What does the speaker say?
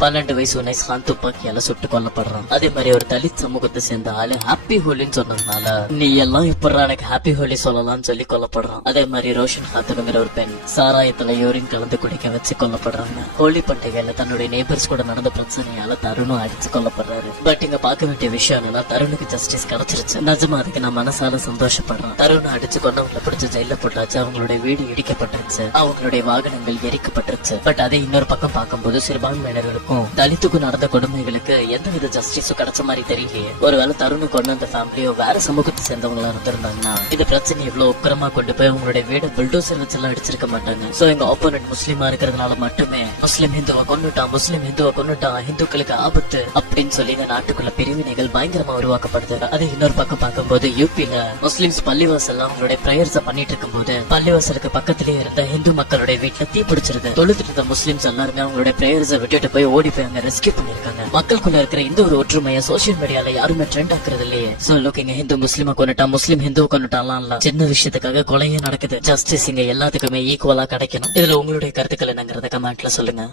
12 வயசு உனேஸ் கான் துப்பாக்கியால சுட்டு கொல்லப்படுறான். அதே மாதிரி ஒரு தலித் சமூகத்தை சேர்ந்த ஆளு ஹாப்பி ஹோலின்னு சொன்னதுனால நீ எல்லாம் இப்ப எனக்கு ஹாப்பி ஹோலி சொல்லலாம்னு சொல்லி கொல்லப்படுறான். அதே மாதிரி ரோஷன் ஹாத்தனுங்கிற ஒரு பெண் சாராயத்துல யூரின் கலந்து குடிக்க வச்சு கொல்லப்படுறாங்க. ஹோலி பண்டிகையில தன்னுடைய நேபர்ஸ் கூட நடந்த பிரச்சனையால தருணும் அடிச்சு கொல்லப்படுறாரு. பட் இங்க பார்க்க வேண்டிய விஷயம் என்னன்னா தருணுக்கு ஜஸ்டிஸ் கிடைச்சிருச்சு. நிஜமா அதுக்கு நான் மனசால சந்தோஷப்படுறேன். தருணை அடிச்சு கொண்டவங்களை பிடிச்ச ஜெயில போட்டாச்சு. அவங்களுடைய வீடு இடிக்கப்பட்டுருச்சு. அவங்களுடைய வாகனங்கள் எரிக்கப்பட்டுருச்சு. பட் அதே இன்னொரு பக்கம் பார்க்கும்போது சிறுபான்மையினர்களுக்கு தலித்துக்கு நடந்த கொடுமைகளுக்கு எந்தவித ஜஸ்டிஸும் கிடைச்ச மாதிரி தெரியலையே. ஒருவேளை தருணு கொண்டு அந்த ஃபேமிலியோ வேற சமூகத்தை சேர்ந்தவங்களா இருந்திருந்தாங்கன்னா இந்த பிரச்சனை இவ்வளவு உக்கிரமா கொண்டு போய் அவங்களுடைய வீடு புல்டோசர் வச்சு எல்லாம் அடிச்சிருக்க மாட்டாங்க. சோ எங்க ஆப்போனன்ட் முஸ்லீமா இருக்கிறதுனால மட்டுமே முஸ்லீம் ஹிந்துவை கொண்டுட்டான், முஸ்லீம் ஹிந்துவை கொண்டுட்டான், ஹிந்துக்களுக்கு ஆபத்து அப்படின்னு சொல்லி இந்த நாட்டுக்குள்ள பிரிவினைகள் பயங்கரமா உருவாக்கப்படுது. அது இன்னொரு பக்கம் பார்க்கும்போது யூபில முஸ்லிம்ஸ் பள்ளிவாசல் அவங்களுடைய பிரேயர்ஸ் பண்ணிட்டு இருக்கும் போது பள்ளிவாசலுக்கு பக்கத்திலேயே இருந்த ஹிந்து மக்களுடைய வீட்டுல தீ பிடிச்சிருது. தொழுதுட்டு இருந்த முஸ்லிம்ஸ் எல்லாருமே அவங்களுடைய பிரேயர்ஸை விட்டுட்டு போய் ஓடி போய் அங்க ரெஸ்கியூ பண்ணிருக்காங்க. மக்களுக்குள்ள இருக்கிற இந்த ஒரு ஒற்றுமையை சோசியல் மீடியால யாருமே ட்ரெண்ட் ஆக்குறது இல்லையே. சோ லுக், இங்க ஹிந்து முஸ்லிமா கொண்டுட்டா, முஸ்லிம் ஹிந்துவை கொண்டுட்டாலாம் சின்ன விஷயத்துக்காக கொலையே நடக்குது. ஜஸ்டிஸ் இங்க எல்லாத்துக்குமே ஈக்குவலா கிடைக்கணும். இதுல உங்களுடைய கருத்துக்கள் என்னங்கறத கமெண்ட்ல சொல்லுங்க.